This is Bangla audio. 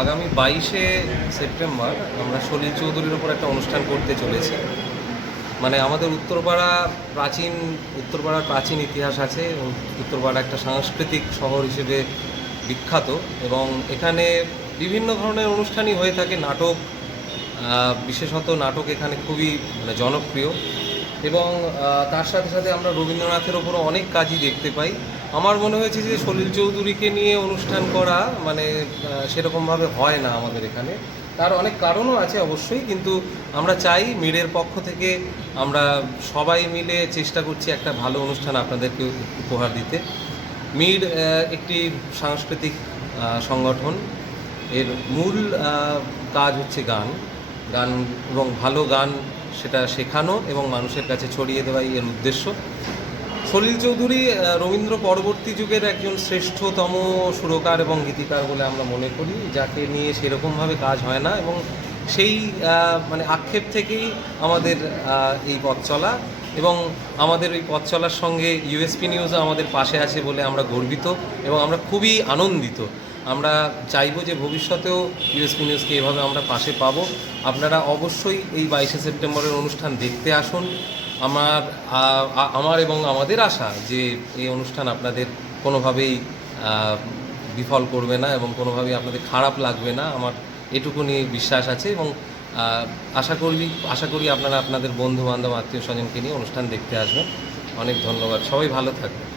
আগামী বাইশে সেপ্টেম্বর আমরা সলিল চৌধুরীর ওপর একটা অনুষ্ঠান করতে চলেছি। মানে আমাদের উত্তরপাড়া প্রাচীন, উত্তরপাড়ার প্রাচীন ইতিহাস আছে উত্তরপাড়া একটা সাংস্কৃতিক শহর হিসেবে বিখ্যাত এবং এখানে বিভিন্ন ধরনের অনুষ্ঠানই হয়ে থাকে। নাটক বিশেষত নাটক এখানে খুবই মানে জনপ্রিয় এবং তার সাথে সাথে আমরা রবীন্দ্রনাথের ওপরও অনেক কাজই দেখতে পাই। আমার মনে হয়েছে যে সলিল চৌধুরীকে নিয়ে অনুষ্ঠান করা মানে সেরকমভাবে হয় না আমাদের এখানে। তার অনেক কারণও আছে অবশ্যই কিন্তু আমরা চাই মিডের পক্ষ থেকে আমরা সবাই মিলে চেষ্টা করছি একটা ভালো অনুষ্ঠান আপনাদেরকে উপহার দিতে। আহ, একটি সাংস্কৃতিক সংগঠন। এর মূল কাজ হচ্ছে গান। গান এবং ভালো গান সেটা শেখানো এবং মানুষের কাছে ছড়িয়ে দেওয়াই এর উদ্দেশ্য। সলিল চৌধুরী রবীন্দ্র পরবর্তী যুগের একজন শ্রেষ্ঠতম সুরকার এবং গীতিকার বলে আমরা মনে করি, যাকে নিয়ে সেরকমভাবে কাজ হয় না এবং সেই মানে আক্ষেপ থেকেই আমাদের এই পথ চলা এবং আমাদের ওই পথ চলার সঙ্গে ইউএসপি নিউজও আমাদের পাশে আছে বলে আমরা গর্বিত এবং আমরা খুবই আনন্দিত। আমরা চাইব যে ভবিষ্যতেও ইউএসপি নিউজকে এভাবে আমরা পাশে পাবো। আপনারা অবশ্যই এই বাইশে সেপ্টেম্বরের অনুষ্ঠান দেখতে আসুন। আমার আমার এবং আমাদের আশা যে এই অনুষ্ঠান আপনাদের কোনোভাবেই বিফল করবে না এবং কোনোভাবেই আপনাদের খারাপ লাগবে না। আমার এটুকুনি বিশ্বাস আছে এবং আশা করি আশা করি আপনারা আপনাদের বন্ধু বান্ধব আত্মীয় স্বজনকে নিয়ে অনুষ্ঠান দেখতে আসবেন। অনেক ধন্যবাদ। সবাই ভালো থাকবেন।